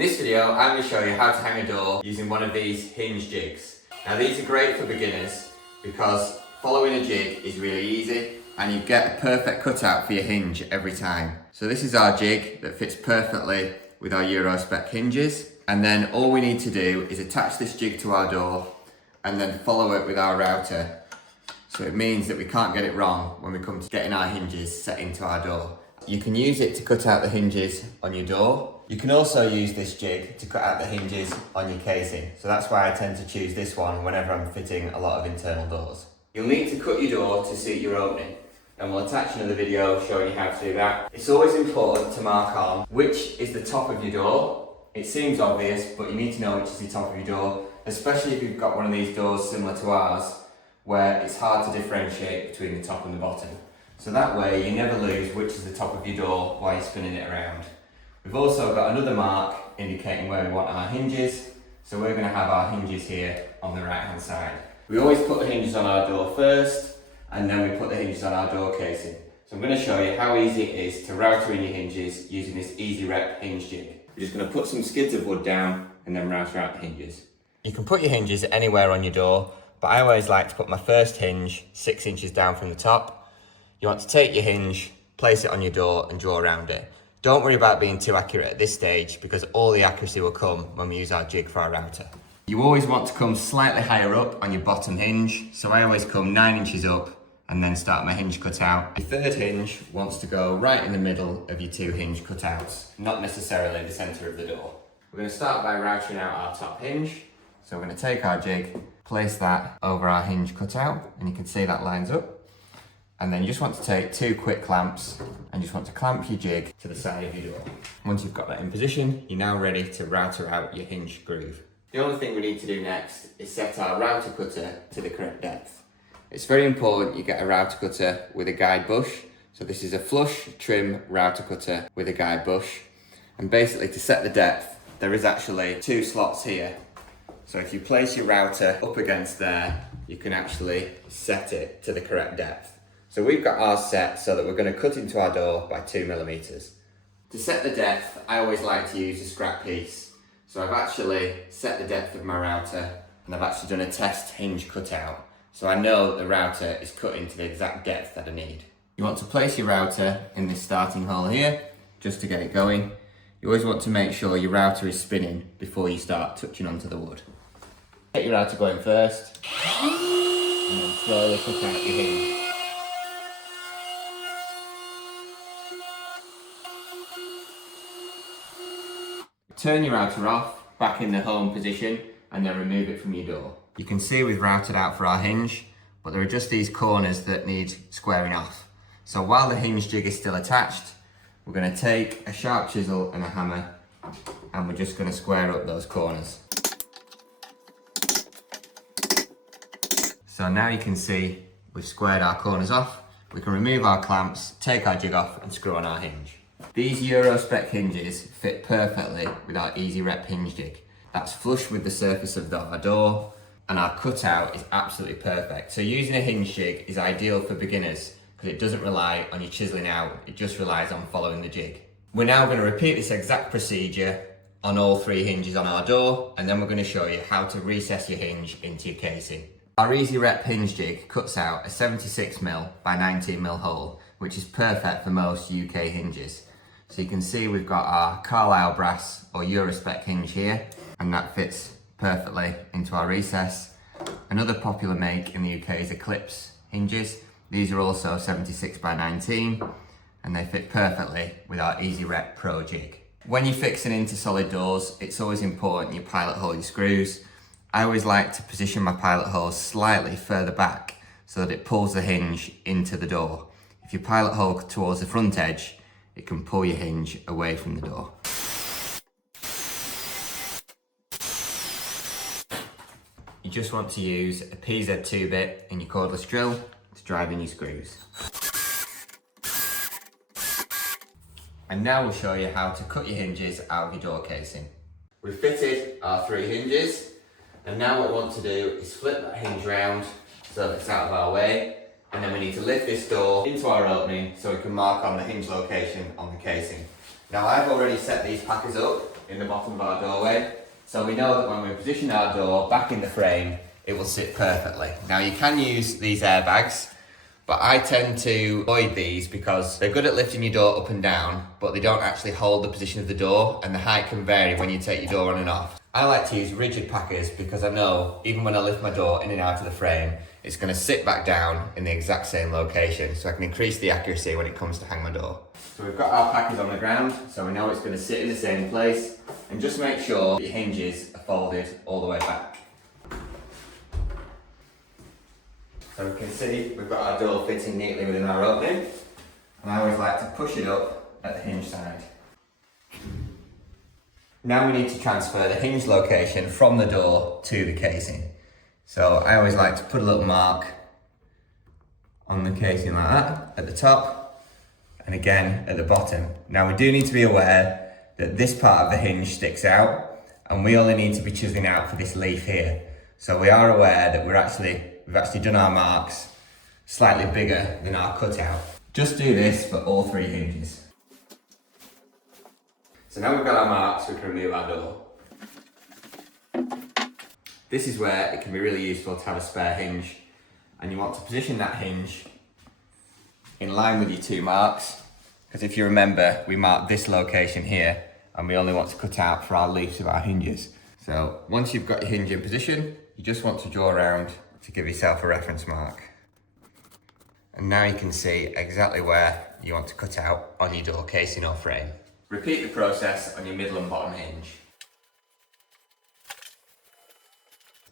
this video, I'm going to show you how to hang a door using one of these hinge jigs. Now these are great for beginners because following a jig is really easy and you get a perfect cutout for your hinge every time. So this is our jig that fits perfectly with our Euro spec hinges, and then all we need to do is attach this jig to our door and then follow it with our router. So it means that we can't get it wrong when we come to getting our hinges set into our door. You can use it to cut out the hinges on your door. You can also use this jig to cut out the hinges on your casing. So that's why I tend to choose this one whenever I'm fitting a lot of internal doors. You'll need to cut your door to suit your opening, and we'll attach another video showing you how to do that. It's always important to mark on which is the top of your door. It seems obvious, but you need to know which is the top of your door, especially if you've got one of these doors similar to ours, where it's hard to differentiate between the top and the bottom. So that way you never lose which is the top of your door while you're spinning it around. We've also got another mark indicating where we want our hinges. So we're going to have our hinges here on the right hand side. We always put the hinges on our door first, and then we put the hinges on our door casing. So I'm going to show you how easy it is to router in your hinges using this Easy Rep hinge jig. We're just going to put some skids of wood down and then router out the hinges. You can put your hinges anywhere on your door, but I always like to put my first hinge 6 inches down from the top. You want to take your hinge, place it on your door and draw around it. Don't worry about being too accurate at this stage because all the accuracy will come when we use our jig for our router. You always want to come slightly higher up on your bottom hinge, so I always come 9 inches up and then start my hinge cutout. Your third hinge wants to go right in the middle of your 2 hinge cutouts, not necessarily the centre of the door. We're going to start by routing out our top hinge. So we're going to take our jig, place that over our hinge cutout, and you can see that lines up. And then you just want to take 2 quick clamps and just want to clamp your jig to the side of your door. Once you've got that in position, you're now ready to router out your hinge groove. The only thing we need to do next is set our router cutter to the correct depth. It's very important you get a router cutter with a guide bush. So this is a flush trim router cutter with a guide bush. And basically to set the depth, there is actually 2 slots here. So if you place your router up against there, you can actually set it to the correct depth. So we've got ours set so that we're going to cut into our door by 2 millimeters. To set the depth, I always like to use a scrap piece. So I've actually set the depth of my router and I've actually done a test hinge cutout. So I know that the router is cut into the exact depth that I need. You want to place your router in this starting hole here, just to get it going. You always want to make sure your router is spinning before you start touching onto the wood. Get your router going first, and then slowly cut out your hinge. Turn your router off, back in the home position, and then remove it from your door. You can see we've routed out for our hinge, but there are just these corners that need squaring off. So while the hinge jig is still attached, we're going to take a sharp chisel and a hammer, and we're just going to square up those corners. So now you can see we've squared our corners off. We can remove our clamps, take our jig off and screw on our hinge. These Euro spec hinges fit perfectly with our Easy Rep hinge jig. That's flush with the surface of our door, and our cutout is absolutely perfect. So using a hinge jig is ideal for beginners because it doesn't rely on you chiseling out, it just relies on following the jig. We're now going to repeat this exact procedure on all 3 hinges on our door, and then we're going to show you how to recess your hinge into your casing. Our Easy Rep hinge jig cuts out a 76mm by 19mm hole, which is perfect for most UK hinges. So you can see we've got our Carlisle brass or Euro spec hinge here, and that fits perfectly into our recess. Another popular make in the UK is Eclipse hinges. These are also 76 by 19, and they fit perfectly with our Easy Rep Pro jig. When you're fixing into solid doors, it's always important you pilot hole your screws. I always like to position my pilot hole slightly further back so that it pulls the hinge into the door. If you pilot hole towards the front edge, it can pull your hinge away from the door. You just want to use a PZ2 bit in your cordless drill to drive in your screws. And now we'll show you how to cut your hinges out of your door casing. We've fitted our 3 hinges, and now what we want to do is flip that hinge round so that it's out of our way, and then we need to lift this door into our opening so we can mark on the hinge location on the casing. Now I've already set these packers up in the bottom of our doorway, so we know that when we position our door back in the frame, it will sit perfectly. Now you can use these airbags, but I tend to avoid these because they're good at lifting your door up and down, but they don't actually hold the position of the door, and the height can vary when you take your door on and off. I like to use rigid packers because I know even when I lift my door in and out of the frame, it's going to sit back down in the exact same location, so I can increase the accuracy when it comes to hang my door. So we've got our packers on the ground, so we know it's going to sit in the same place, and just make sure the hinges are folded all the way back. So we can see we've got our door fitting neatly within our opening, and I always like to push it up at the hinge side. Now we need to transfer the hinge location from the door to the casing. So I always like to put a little mark on the casing like that at the top, and again at the bottom. Now we do need to be aware that this part of the hinge sticks out, and we only need to be chiseling out for this leaf here. So we are aware that we've actually done our marks slightly bigger than our cutout. Just do this for all 3 hinges. So now we've got our marks, we can remove our door. This is where it can be really useful to have a spare hinge, and you want to position that hinge in line with your 2 marks, because if you remember, we marked this location here, and we only want to cut out for our leaves of our hinges. So once you've got your hinge in position, you just want to draw around to give yourself a reference mark. And now you can see exactly where you want to cut out on your door casing or frame. Repeat the process on your middle and bottom hinge.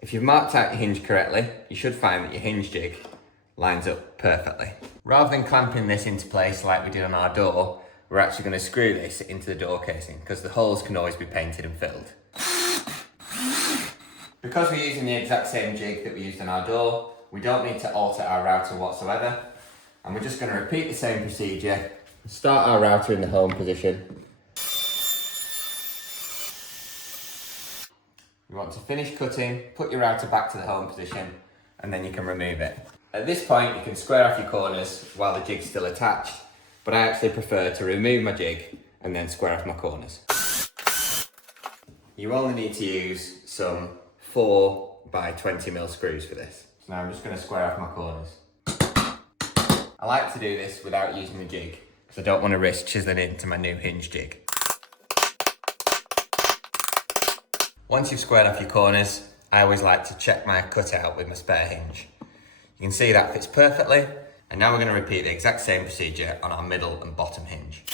If you've marked out your hinge correctly, you should find that your hinge jig lines up perfectly. Rather than clamping this into place like we did on our door, we're actually going to screw this into the door casing because the holes can always be painted and filled. Because we're using the exact same jig that we used on our door, we don't need to alter our router whatsoever, and we're just going to repeat the same procedure. Start our router in the home position. You want to finish cutting, put your router back to the home position, and then you can remove it. At this point, you can square off your corners while the jig's still attached, but I actually prefer to remove my jig and then square off my corners. You only need to use some 4 by 20mm screws for this. So now I'm just going to square off my corners. I like to do this without using the jig, because I don't want to risk chiseling into my new hinge jig. Once you've squared off your corners, I always like to check my cutout with my spare hinge. You can see that fits perfectly, and now we're going to repeat the exact same procedure on our middle and bottom hinge.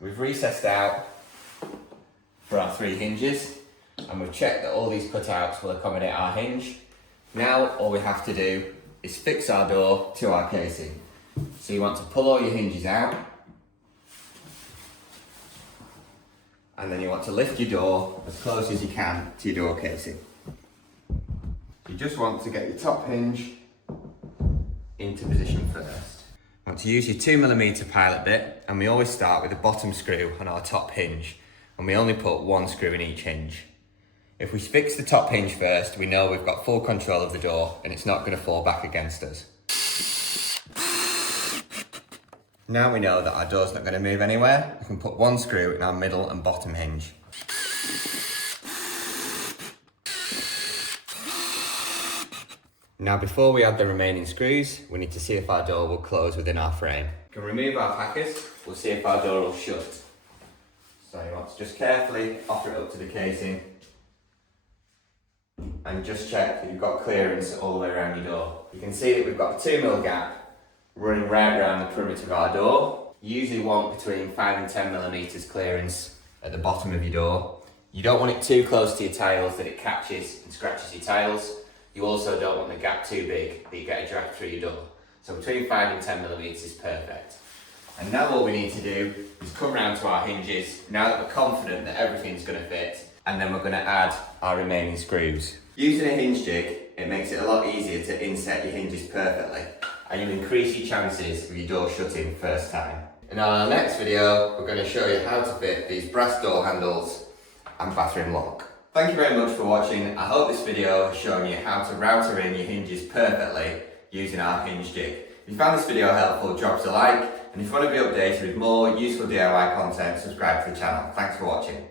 We've recessed out for our 3 hinges, and we've checked that all these cutouts will accommodate our hinge. Now all we have to do is fix our door to our casing. So you want to pull all your hinges out, and then you want to lift your door as close as you can to your door casing. You just want to get your top hinge into position first. You want to use your 2mm pilot bit, and we always start with the bottom screw on our top hinge, and we only put 1 screw in each hinge. If we fix the top hinge first, we know we've got full control of the door and it's not going to fall back against us. Now we know that our door's not going to move anywhere, we can put 1 screw in our middle and bottom hinge. Now before we add the remaining screws, we need to see if our door will close within our frame. We can remove our packers, we'll see if our door will shut. So you want to just carefully offer it up to the casing, and just check that you've got clearance all the way around your door. You can see that we've got a 2mm gap running right around the perimeter of our door. You usually want between 5 and 10mm clearance at the bottom of your door. You don't want it too close to your tiles that it catches and scratches your tiles. You also don't want the gap too big that you get a drag through your door. So between 5 and 10mm is perfect. And now all we need to do is come round to our hinges, now that we're confident that everything's going to fit, and then we're going to add our remaining screws. Using a hinge jig, it makes it a lot easier to inset your hinges perfectly, and you'll increase your chances of your door shutting first time. In our next video, we're going to show you how to fit these brass door handles and bathroom lock. Thank you very much for watching. I hope this video has shown you how to router in your hinges perfectly using our Hinge Jig. If you found this video helpful, drop us a like, and if you want to be updated with more useful DIY content, subscribe to the channel. Thanks for watching.